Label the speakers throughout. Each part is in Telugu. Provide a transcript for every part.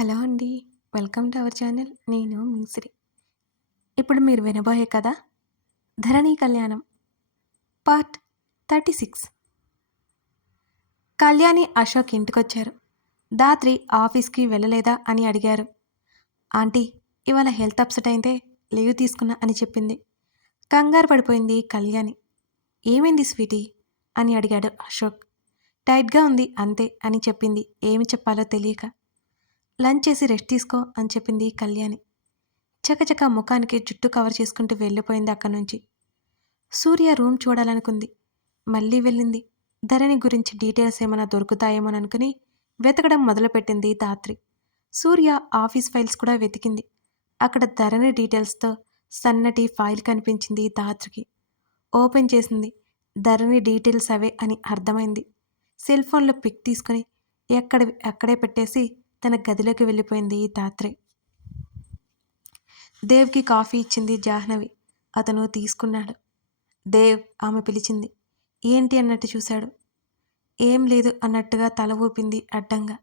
Speaker 1: హలో అండి వెల్కమ్ టు అవర్ ఛానల్. నేను మీశ్రీ. ఇప్పుడు మీరు వినబోయే కదా Dharani Kalyanam part thirty six. Kalyani Ashok ఇంటికొచ్చారు. Dhatri ఆఫీస్కి వెళ్ళలేదా అని అడిగారు. ఆంటీ ఇవాళ హెల్త్ అప్సెట్ అయితే లీవ్ తీసుకున్నా అని చెప్పింది. కంగారు పడిపోయింది కళ్యాణి. ఏమైంది స్వీటీ? అని అడిగాడు అశోక్. టైట్గా ఉంది అంతే అని చెప్పింది. ఏమి చెప్పాలో తెలియక. లంచ్ చేసి రెస్ట్ తీసుకో అని చెప్పింది కళ్యాణి. చకచక ముఖానికి జుట్టు కవర్ చేసుకుంటూ వెళ్ళిపోయింది అక్కడి నుంచి. సూర్య రూమ్ చూడాలనుకుంది. మళ్ళీ వెళ్ళింది. ధరణి గురించి డీటెయిల్స్ ఏమైనా దొరుకుతాయేమో అనుకుని వెతకడం మొదలుపెట్టింది ధాత్రి. సూర్య ఆఫీస్ ఫైల్స్ కూడా వెతికింది. అక్కడ ధరణి డీటెయిల్స్తో సన్నటి ఫైల్ కనిపించింది ధాత్రికి. ఓపెన్ చేసింది. ధరణి డీటెయిల్స్ అవే అని అర్థమైంది. సెల్ ఫోన్లో పిక్ తీసుకుని ఎక్కడ అక్కడే పెట్టేసి తన గదిలోకి వెళ్ళిపోయింది తాత్రే. దేవ్కి కాఫీ ఇచ్చింది జాహ్నవి. అతను తీసుకున్నాడు. దేవ్ ఆమె పిలిచింది. ఏంటి అన్నట్టు చూశాడు. ఏం లేదు అన్నట్టుగా తల ఊపింది అడ్డంగా.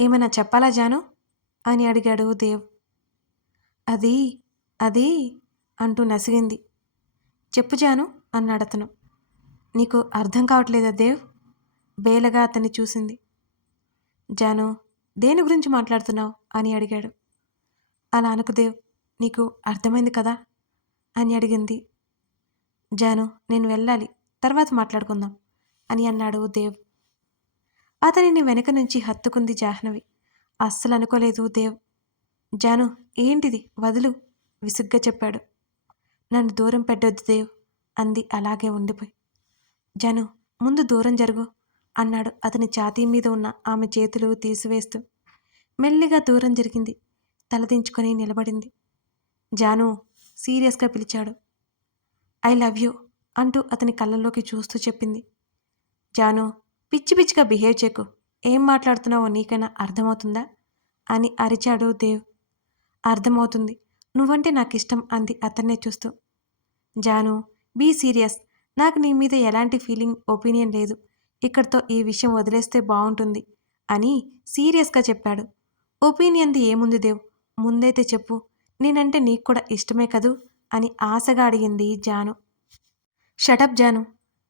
Speaker 1: ఏమైనా చెప్పాలా జాను? అని అడిగాడు దేవ్. అది అది అంటూ నసిగింది. చెప్పు జాను అన్నాడు అతను నీకు అర్థం కావట్లేదా దేవ్? బేలగా అతన్ని చూసింది. జాను దేని గురించి మాట్లాడుతున్నావు? అని అడిగాడు. అలా అనుకుదేవ్ నీకు అర్థమైంది కదా? అని అడిగింది. జాను నేను వెళ్ళాలి తర్వాత మాట్లాడుకుందాం అని అన్నాడు దేవ్. అతనిని వెనక నుంచి హత్తుకుంది జాహ్నవి. అస్సలు అనుకోలేదు దేవ్. జాను ఏంటిది? వదులు విసుగ్గా చెప్పాడు. నన్ను దూరం పెట్టొద్దు దేవ్ అంది అలాగే ఉండిపోయి. జను ముందు దూరం జరుగు అన్నాడు అతని ఛాతీ మీద ఉన్న ఆమె చేతులు తీసివేస్తూ. మెల్లిగా దూరం జరిగింది. తలదించుకొని నిలబడింది. జాను సీరియస్గా పిలిచాడు. ఐ లవ్ యూ అంటూ అతని కళ్ళల్లోకి చూస్తూ చెప్పింది. జాను పిచ్చి పిచ్చిగా బిహేవ్ చేయకు ఏం మాట్లాడుతున్నావో నీకైనా అర్థమవుతుందా? అని అరిచాడు దేవ్. అర్థమవుతుంది. నువ్వంటే నాకు ఇష్టం అంది అతన్నే చూస్తూ. Jaanu be serious. నాకు నీ మీద ఎలాంటి ఫీలింగ్ ఒపీనియన్ లేదు. ఇక్కడితో ఈ విషయం వదిలేస్తే బాగుంటుంది అని సీరియస్గా చెప్పాడు. ఒపీనియన్ది ఏముంది దేవ్? ముందైతే చెప్పు. నేనంటే నీకు కూడా ఇష్టమే కదూ? అని ఆశగా అడిగింది జాను. షటప్ జాను.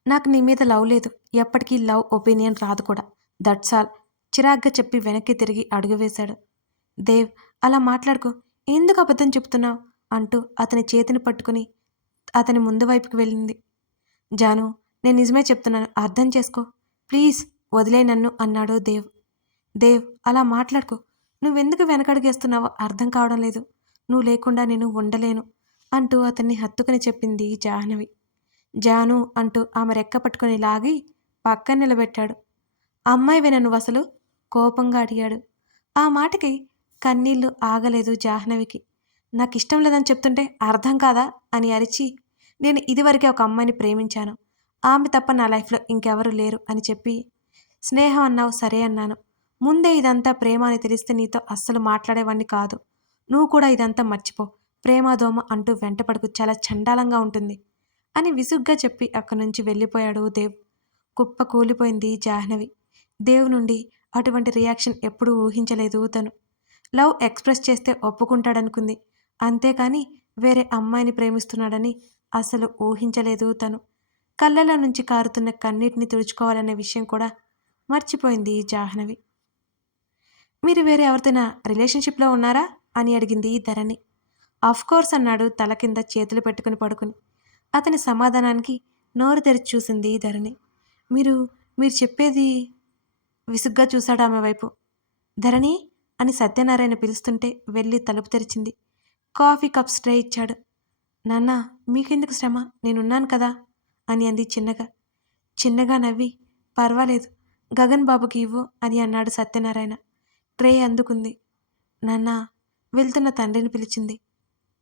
Speaker 1: నాకు నీ మీద లవ్ లేదు. ఎప్పటికీ లవ్ ఒపీనియన్ రాదు కూడా. That's all. చిరాగ్గా చెప్పి వెనక్కి తిరిగి అడుగు వేశాడు. దేవ్ అలా మాట్లాడుకో. ఎందుకు అబద్ధం చెప్తున్నావు? అంటూ అతని చేతిని పట్టుకుని అతని ముందు వైపుకి వెళ్ళింది. జాను నేను నిజమే చెప్తున్నాను. అర్థం చేసుకో. ప్లీజ్ వదిలే నన్ను అన్నాడు దేవ్. దేవ్ అలా మాట్లాడుకో. నువ్వెందుకు వెనకడుగేస్తున్నావో అర్థం కావడం లేదు. నువ్వు లేకుండా నేను ఉండలేను అంటూ అతన్ని హత్తుకుని చెప్పింది జాహ్నవి. జాను అంటూ ఆమె రెక్క పట్టుకుని లాగి పక్కన నిలబెట్టాడు. అమ్మాయి నువ్వు అసలు? కోపంగా అడిగాడు. ఆ మాటకి కన్నీళ్ళు ఆగలేదు జాహ్నవికి. నాకు ఇష్టం లేదని చెప్తుంటే అర్థం కాదా అని అరిచి నేను ఇదివరకే ఒక అమ్మాయిని ప్రేమించాను. ఆమె తప్ప నా లైఫ్లో ఇంకెవరు లేరు అని చెప్పి స్నేహం అన్నావు సరే అన్నాను. ముందే ఇదంతా ప్రేమ అని తెలిస్తే నీతో అస్సలు మాట్లాడేవాడిని కాదు. నువ్వు కూడా ఇదంతా మర్చిపో. ప్రేమదోమ అంటూ వెంటపడుకు. చాలా చండాలంగా ఉంటుంది అని విసుగ్గా చెప్పి అక్కడి నుంచి వెళ్ళిపోయాడు దేవ్. కుప్ప కూలిపోయింది జాహ్నవి. దేవ్ నుండి అటువంటి రియాక్షన్ ఎప్పుడూ ఊహించలేదు తను. లవ్ ఎక్స్ప్రెస్ చేస్తే ఒప్పుకుంటాడనుకుంది. అంతేకాని వేరే అమ్మాయిని ప్రేమిస్తున్నాడని అసలు ఊహించలేదు తను. కళ్ళలో నుంచి కారుతున్న కన్నీటిని తుడుచుకోవాలనే విషయం కూడా మర్చిపోయింది జాహ్నవి. మీరు వేరే ఎవరితోనా రిలేషన్షిప్లో ఉన్నారా? అని అడిగింది ధరణి. కోర్స్ అన్నాడు తల కింద చేతులు పెట్టుకుని పడుకుని. అతని సమాధానానికి నోరు తెరిచి చూసింది ధరణి. మీరు మీరు చెప్పేది విసుగ్గా చూశాడు ఆమె వైపు. ధరణి అని సత్యనారాయణ పిలుస్తుంటే వెళ్ళి తలుపు తెరిచింది. కాఫీ కప్ స్ట్రే ఇచ్చాడు. నాన్న మీకెందుకు శ్రమ? నేనున్నాను కదా. అని అంది చిన్నగా. చిన్నగా నవ్వి పర్వాలేదు గగన్ బాబుకి ఇవ్వు అని అన్నాడు సత్యనారాయణ. ట్రే అందుకుంది. నాన్న వెళ్తున్న తండ్రిని పిలిచింది.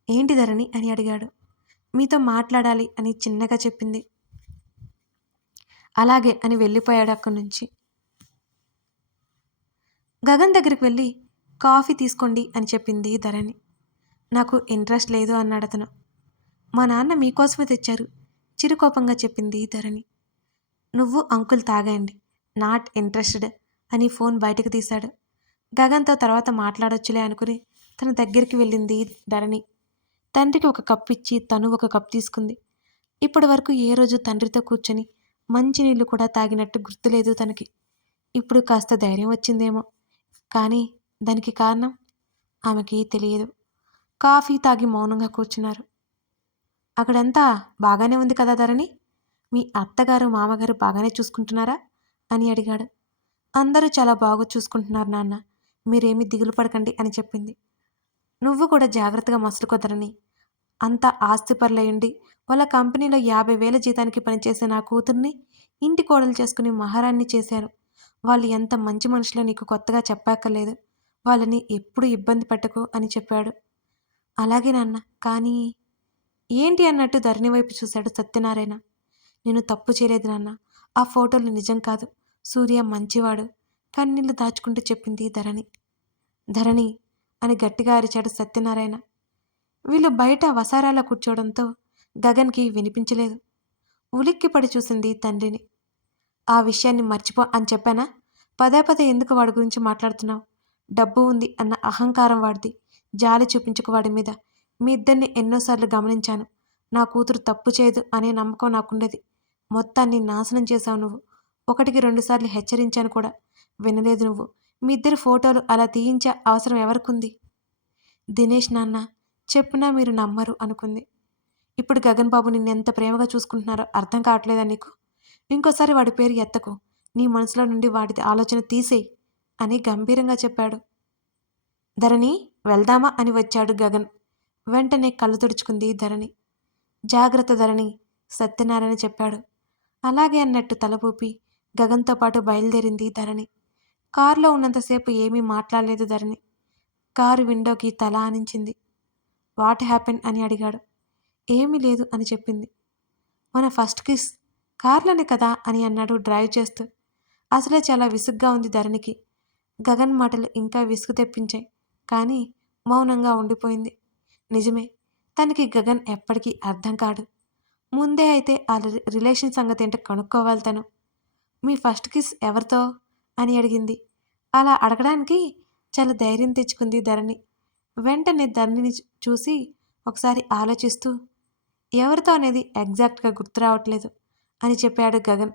Speaker 1: ఏంటి ధరణి? అని అడిగాడు. మీతో మాట్లాడాలి అని చిన్నగా చెప్పింది. అలాగే అని వెళ్ళిపోయాడు అక్కడి నుంచి. గగన్ దగ్గరికి వెళ్ళి కాఫీ తీసుకోండి అని చెప్పింది ధరణి. నాకు ఇంట్రెస్ట్ లేదు అన్నాడు అతను. మా నాన్న మీకోసమే తెచ్చారు. చిరుకోపంగా చెప్పింది ధరణి. నువ్వు అంకుల్ తాగండి. నాట్ ఇంట్రెస్టెడ్ అని ఫోన్ బయటకు తీశాడు. గగన్తో తర్వాత మాట్లాడొచ్చులే అనుకుని తన దగ్గరికి వెళ్ళింది ధరణి. తండ్రికి ఒక కప్ ఇచ్చి తను ఒక కప్ తీసుకుంది. ఇప్పటి వరకు ఏ రోజు తండ్రితో కూర్చొని మంచినీళ్ళు కూడా తాగినట్టు గుర్తులేదు తనకి. ఇప్పుడు కాస్త ధైర్యం వచ్చిందేమో. కానీ దానికి కారణం? ఆమెకి తెలియదు. కాఫీ తాగి మౌనంగా కూర్చున్నారు. అక్కడంతా బాగానే ఉంది కదా ధరణి? మీ అత్తగారు మామగారు బాగానే చూసుకుంటున్నారా? అని అడిగాడు. అందరూ చాలా బాగా చూసుకుంటున్నారు నాన్న. మీరేమీ దిగులు పడకండి అని చెప్పింది. నువ్వు కూడా జాగ్రత్తగా మసులుకోదరని అంతా ఆస్తిపరులయ్యుండి వాళ్ళ కంపెనీలో యాభై వేల జీతానికి పనిచేసే నా కూతుర్ని ఇంటి కోడలు చేసుకుని మహారాణ్ణి చేశారు. వాళ్ళు ఎంత మంచి మనుషులో నీకు కొత్తగా చెప్పాకలేదు వాళ్ళని ఎప్పుడు ఇబ్బంది పెట్టకు అని చెప్పాడు. అలాగే నాన్న కానీ ఏంటి అన్నట్టు ధరణి వైపు చూశాడు సత్యనారాయణ. నేను తప్పు చేయలేదు నాన్న. ఆ ఫోటోలు నిజం కాదు. సూర్య మంచివాడు. కన్నీళ్ళు దాచుకుంటూ చెప్పింది ధరణి. ధరణి అని గట్టిగా అరిచాడు సత్యనారాయణ. వీళ్ళు బయట వసారాలో కూర్చోవడంతో గగన్కి వినిపించలేదు. ఉలిక్కిపడి చూసింది తండ్రిని. ఆ విషయాన్ని మర్చిపో అని చెప్పానా? పదే పదే ఎందుకు వాడి గురించి మాట్లాడుతున్నావు? డబ్బు ఉంది అన్న అహంకారం వాడిది. జాలి చూపించుకు వాడి మీద. మీ ఇద్దరిని ఎన్నోసార్లు గమనించాను. నా కూతురు తప్పు చేయదు అనే నమ్మకం నాకుండేది. మొత్తాన్ని నాశనం చేశావు నువ్వు. ఒకటికి రెండుసార్లు హెచ్చరించాను కూడా. వినలేదు నువ్వు. మీ ఇద్దరి ఫోటోలు అలా తీయించే అవసరం ఎవరికుంది? దినేష్ నాన్న చెప్పినా మీరు నమ్మరు అనుకుంది. ఇప్పుడు గగన్ బాబు నిన్ను ఎంత ప్రేమగా చూసుకుంటున్నారో అర్థం కావట్లేదా నీకు? ఇంకోసారి వాడి పేరు ఎత్తకు. నీ మనసులో నుండి వాటి ఆలోచన తీసేయి అని గంభీరంగా చెప్పాడు. ధరణి వెళ్దామా అని వచ్చాడు గగన్. వెంటనే కళ్ళు తుడుచుకుంది ధరణి. జాగ్రత్త ధరణి సత్యనారాయణ చెప్పాడు. అలాగే అన్నట్టు తలపూపి గగన్తో పాటు బయలుదేరింది ధరణి. కారులో ఉన్నంతసేపు ఏమీ మాట్లాడలేదు ధరణి. కారు విండోకి తల ఆనించింది. వాట్ హ్యాపెన్ అని అడిగాడు. ఏమీ లేదు అని చెప్పింది. మన ఫస్ట్ కిస్ కార్లోనే కదా అని అన్నాడు డ్రైవ్ చేస్తూ. అసలే చాలా విసుగ్గా ఉంది ధరణికి. గగన్ మాటలు ఇంకా విసుగు తెప్పించాయి. కానీ మౌనంగా ఉండిపోయింది. నిజమే తనకి గగన్ ఎప్పటికీ అర్థం కాడు. ముందే అయితే ఆ రిలేషన్ సంగతి ఏంటో కనుక్కోవాలి తను. మీ ఫస్ట్ కిస్ ఎవరితో? అని అడిగింది. అలా అడగడానికి చాలా ధైర్యం తెచ్చుకుంది ధరణి. వెంటనే ధరణిని చూసి ఒకసారి ఆలోచిస్తూ ఎవరితో అనేది ఎగ్జాక్ట్గా గుర్తు రావట్లేదు అని చెప్పాడు గగన్.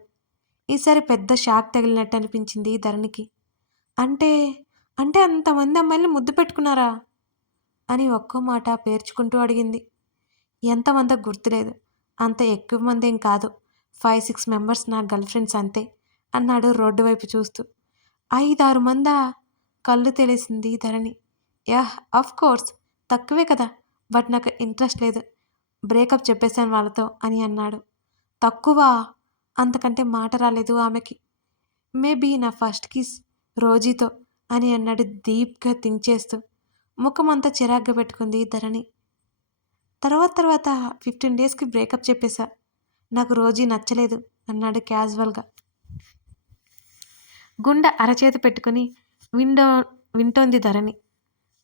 Speaker 1: ఈసారి పెద్ద షాక్ తగిలినట్టు అనిపించింది ధరణికి. అంటే అంటే అంతమంది అమ్మాయిని ముద్దు పెట్టుకున్నారా? అని ఒక్కో మాట పేర్చుకుంటూ అడిగింది. ఎంతమందో గుర్తులేదు. అంత ఎక్కువ మంది ఏం కాదు. ఫైవ్ సిక్స్ మెంబర్స్ నా గర్ల్ ఫ్రెండ్స్ అంతే అన్నాడు రోడ్డు వైపు చూస్తూ. ఐదారు మందా? కళ్ళు తెలిసింది ధరణి. Yeah of course. తక్కువే కదా. బట్ నాకు ఇంట్రెస్ట్ లేదు. బ్రేకప్ చెప్పేశాను వాళ్ళతో అని అన్నాడు. తక్కువ? అంతకంటే మాట రాలేదు ఆమెకి. మేబీ నా ఫస్ట్ కిస్ రోజీతో అని అన్నాడు డీప్గా థింక్ చేస్తూ. ముఖం అంతా చిరాగ్గా పెట్టుకుంది ధరణి. తర్వాత తర్వాత ఫిఫ్టీన్ డేస్కి బ్రేకప్ చెప్పేశా. నాకు రోజీ నచ్చలేదు అన్నాడు క్యాజువల్గా. గుండె అరచేతి పెట్టుకుని విండో వింటోంది ధరణి.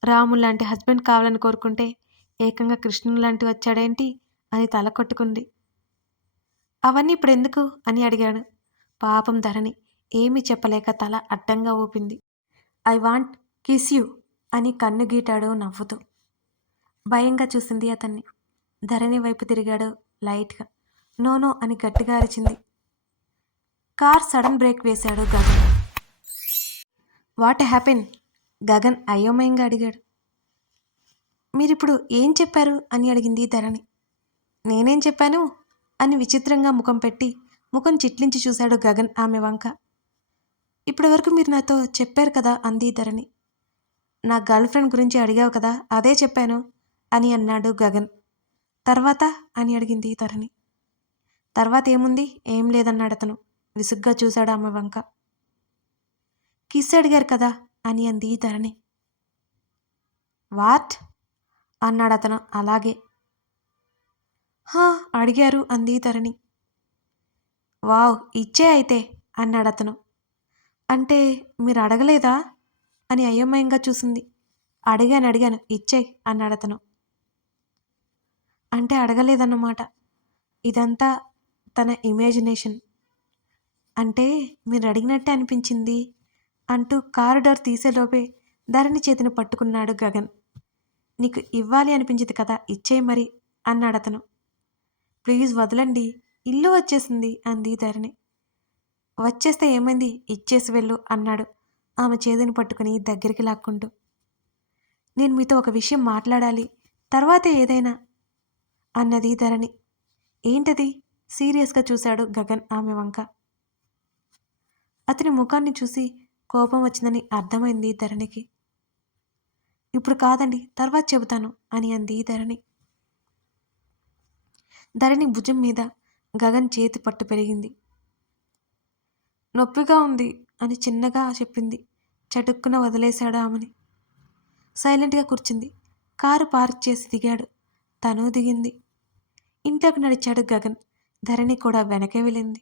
Speaker 1: రాము లాంటి హస్బెండ్ కావాలని కోరుకుంటే ఏకంగా కృష్ణుడు లాంటి వచ్చాడేంటి అని తల కొట్టుకుంది. అవన్నీ ఇప్పుడు ఎందుకు అని అడిగాడు. పాపం ధరణి ఏమీ చెప్పలేక తల అడ్డంగా ఊపింది. ఐ వాంట్ కిస్ యూ అని కన్ను గీటాడు నవ్వుతూ. భయంగా చూసింది అతన్ని. ధరణి వైపు తిరిగాడు లైట్గా. నో నో అని గట్టిగా అరిచింది. కార్ సడన్ బ్రేక్ వేశాడు గగన్. What happen? గగన్ అయోమయంగా అడిగాడు. మీరిప్పుడు ఏం చెప్పారు? అని అడిగింది ధరణి. నేనేం చెప్పాను? అని విచిత్రంగా ముఖం పెట్టి ముఖం చిట్లించి చూశాడు గగన్ ఆమె వంక. ఇప్పటివరకు మీరు నాతో చెప్పారు కదా? అంది ధరణి. నా గర్ల్ ఫ్రెండ్ గురించి అడిగావు కదా అదే చెప్పాను అని అన్నాడు గగన్. తర్వాత అని అడిగింది తరణి. తర్వాత ఏముంది? ఏం లేదన్నాడు అతను. విసుగ్గా చూశాడు ఆమె వంక. కిస్ అడిగారు కదా అని అంది ధరణి వాట్? అన్నాడు అతను అలాగే. హా అడిగారు అంది ధరణి వావ్ ఇచ్చే అయితే అన్నాడు అతను. అంటే మీరు అడగలేదా? అని అయోమయంగా చూసింది. అడిగాను అడిగాను. ఇచ్చేయ్ అన్నాడు అతను. అంటే అడగలేదన్నమాట. ఇదంతా తన ఇమాజినేషన్. అంటే మీరు అడిగినట్టే అనిపించింది అంటూ కారు డోర్ తీసేలోపే ధరణి చేతిని పట్టుకున్నాడు గగన్. నీకు ఇవ్వాలి అనిపించింది కదా ఇచ్చేయి మరి అన్నాడు అతను. ప్లీజ్ వదలండి ఇల్లు వచ్చేసింది అంది ధరణి. వచ్చేస్తే ఏమైంది? ఇచ్చేసి వెళ్ళు అన్నాడు. ఆమె చేతిని పట్టుకుని దగ్గరికి లాక్కుంటూ నేను మీతో ఒక విషయం మాట్లాడాలి. తర్వాతే ఏదైనా అన్నది ధరణి. ఏంటది? సీరియస్గా చూశాడు గగన్ ఆమె వంక. అతని ముఖాన్ని చూసి కోపం వచ్చిందని అర్థమైంది ధరణికి. ఇప్పుడు కాదండి తర్వాత చెబుతాను అని అంది ధరణి. ధరణి భుజం మీద గగన్ చేతి పట్టు పెరిగింది. నొప్పిగా ఉంది అని చిన్నగా చెప్పింది. చటుక్కున వదిలేశాడు ఆమెని. సైలెంట్గా కూర్చుంది. కారు పార్క్ చేసి దిగాడు. తను దిగింది. ఇంట్లోకి నడిచాడు గగన్. ధరణి కూడా వెనకే వెళ్ళింది.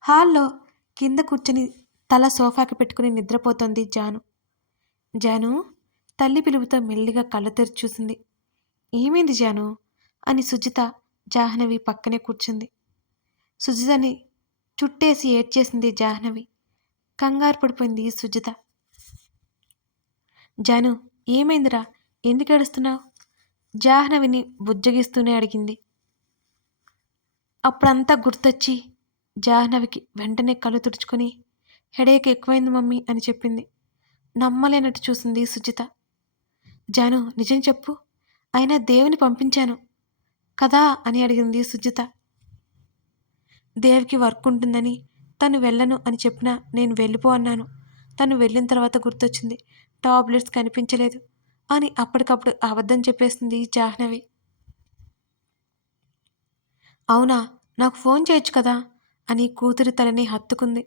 Speaker 1: హాల్లో కింద కూర్చొని తల సోఫాకి పెట్టుకుని నిద్రపోతోంది జాను. జాను తల్లి పిలుపుతో మెల్లిగా కళ్ళు తెరిచి చూసింది. ఏమైంది జాను? అని సుజిత జాహ్నవి పక్కనే కూర్చుంది. సుజితని చుట్టేసి ఏడ్చేసింది జాహ్నవి. కంగారు పడిపోయింది సుజిత. జాను ఏమైందిరా? ఎందుకు ఏడుస్తున్నావు? జాహ్నవిని బుజ్జగిస్తూనే అడిగింది. అప్పుడంతా గుర్తొచ్చి జాహ్నవికి వెంటనే కళ్ళు తుడుచుకొని హెడేక్ ఎక్కువైంది మమ్మీ అని చెప్పింది. నమ్మలేనట్టు చూసింది సుజిత. జాను నిజం చెప్పు. అయినా దేవుని పంపించాను. కదా అని అడిగింది సుజిత. దేవ్కి వర్క్ ఉంటుందని తను వెళ్ళను అని చెప్పినా నేను వెళ్ళిపో అన్నాను. తను వెళ్ళిన తర్వాత గుర్తొచ్చింది. టాబ్లెట్స్ కనిపించలేదు అని అప్పటికప్పుడు అబద్ధం చెప్పేసింది జాహ్నవి. అవునా నాకు ఫోన్ చేయొచ్చు కదా అని కూతురి తలని హత్తుకుంది.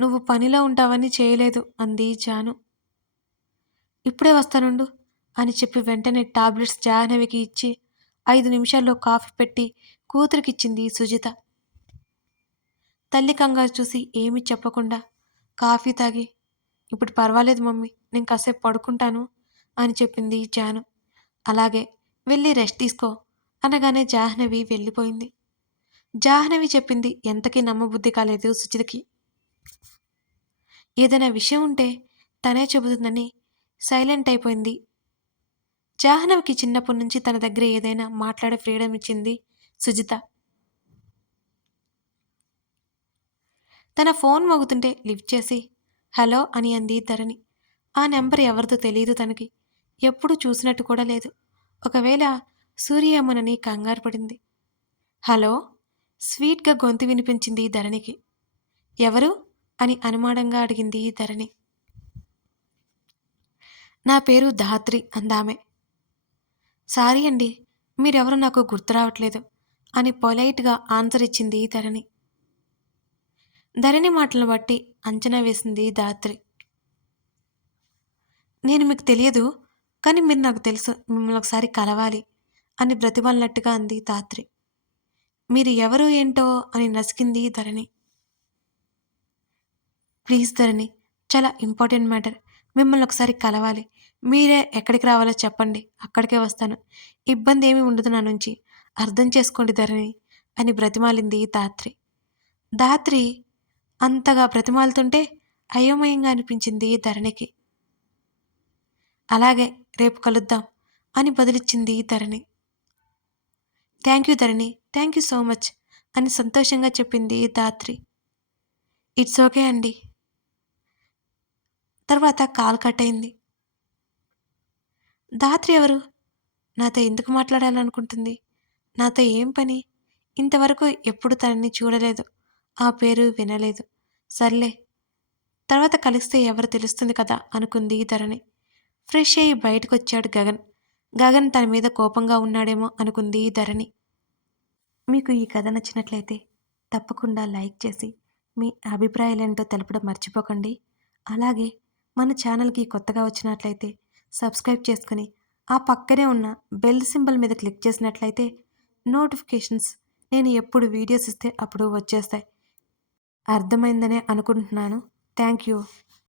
Speaker 1: నువ్వు పనిలో ఉంటావని చేయలేదు అంది జాను. ఇప్పుడే వస్తానుండు అని చెప్పి వెంటనే టాబ్లెట్స్ జాహ్నవికి ఇచ్చి ఐదు నిమిషాల్లో కాఫీ పెట్టి కూతురికిచ్చింది సుజిత. తల్లి కంగారు చూసి ఏమీ చెప్పకుండా కాఫీ తాగి ఇప్పుడు పర్వాలేదు మమ్మీ నేను కాసేపు పడుకుంటాను అని చెప్పింది జాను. అలాగే వెళ్ళి రెస్ట్ తీసుకో అనగానే జాహ్నవి వెళ్ళిపోయింది. జాహ్నవి చెప్పింది ఎంతకీ నమ్మబుద్ధి కాలేదు సుజితకి. ఏదైనా విషయం ఉంటే తనే చెబుతుందని సైలెంట్ అయిపోయింది జాహ్నవికి చిన్నప్పటి నుంచి తన దగ్గర ఏదైనా మాట్లాడే ఫ్రీడమ్ ఇచ్చింది సుజిత. తన ఫోన్ మోగుతుంటే లిఫ్ట్ చేసి హలో అని అంది ధరణి. ఆ నెంబర్ ఎవరిదో తెలియదు తనకి. ఎప్పుడు చూసినట్టు కూడా లేదు. ఒకవేళ సూర్యమ్మనని కంగారు పడింది. హలో స్వీట్గా గొంతు వినిపించింది ధరణికి. ఎవరు? అని అనుమానంగా అడిగింది ధరణి. నా పేరు ధాత్రి అందామె. సారీ అండి మీరెవరు నాకు గుర్తు రావట్లేదు అని పొలైట్గా ఆన్సర్ ఇచ్చింది ధరణి. ధరణి మాటలను బట్టి అంచనా వేసింది ధాత్రి. నేను మీకు తెలియదు కానీ మీరు నాకు తెలుసు మిమ్మల్ని ఒకసారి కలవాలి అని బ్రతిమాలినట్టుగా అంది ధాత్రి. మీరు ఎవరు ఏంటో అని నసికింది ధరణి. ప్లీజ్ ధరణి చాలా ఇంపార్టెంట్ మ్యాటర్ మిమ్మల్ని ఒకసారి కలవాలి మీరే ఎక్కడికి రావాలో చెప్పండి అక్కడికే వస్తాను. ఇబ్బంది ఏమీ ఉండదు నా నుంచి. అర్థం చేసుకోండి ధరణి అని బ్రతిమాలింది ధాత్రి. ధాత్రి అంతగా బ్రతిమాలుతుంటే అయోమయంగా అనిపించింది ధరణికి. అలాగే రేపు కలుద్దాం అని బదిలిచ్చింది Dharani. Thank you Dharani thank you so much అని సంతోషంగా చెప్పింది ధాత్రి. ఇట్స్ ఓకే అండి. తర్వాత కాల్ కట్ అయింది. ధాత్రి ఎవరు? నాతో ఎందుకు మాట్లాడాలనుకుంటుంది? నాతో ఏం పని? ఇంతవరకు ఎప్పుడు తనని చూడలేదు. ఆ పేరు వినలేదు. సర్లే తర్వాత కలిస్తే ఎవరు తెలుస్తుంది కదా అనుకుంది ధరణి. ఫ్రెష్ అయ్యి బయటకు వచ్చాడు గగన్. గగన్ తన మీద కోపంగా ఉన్నాడేమో అనుకుంది ధరణి. మీకు ఈ కథ నచ్చినట్లయితే తప్పకుండా లైక్ చేసి మీ అభిప్రాయాలేంటో తెలపడం మర్చిపోకండి. అలాగే మన ఛానల్కి కొత్తగా వచ్చినట్లయితే సబ్స్క్రైబ్ చేసుకుని ఆ పక్కనే ఉన్న బెల్ సింబల్ మీద క్లిక్ చేసినట్లయితే నోటిఫికేషన్స్ నేను ఎప్పుడు వీడియోస్ ఇస్తే అప్పుడు వచ్చేస్తాయి. అర్థమైందనే అనుకుంటున్నాను. Thank you.